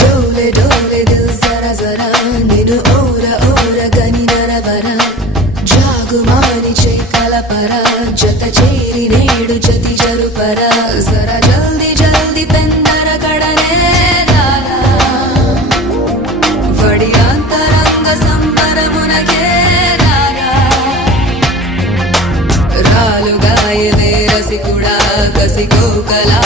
डोले डोले दिल जरा जरा निनु ओरा ओरा गनी नरवरा जागुमानी कलपरा जत चेरी नेडु जति जरुपरा जरा जल्दी जल्दी पेंदर कड़ने लाला वड़ी अंतरंग संबर मुनके लाला रालु गाये रसिकुड़ा कसिको कला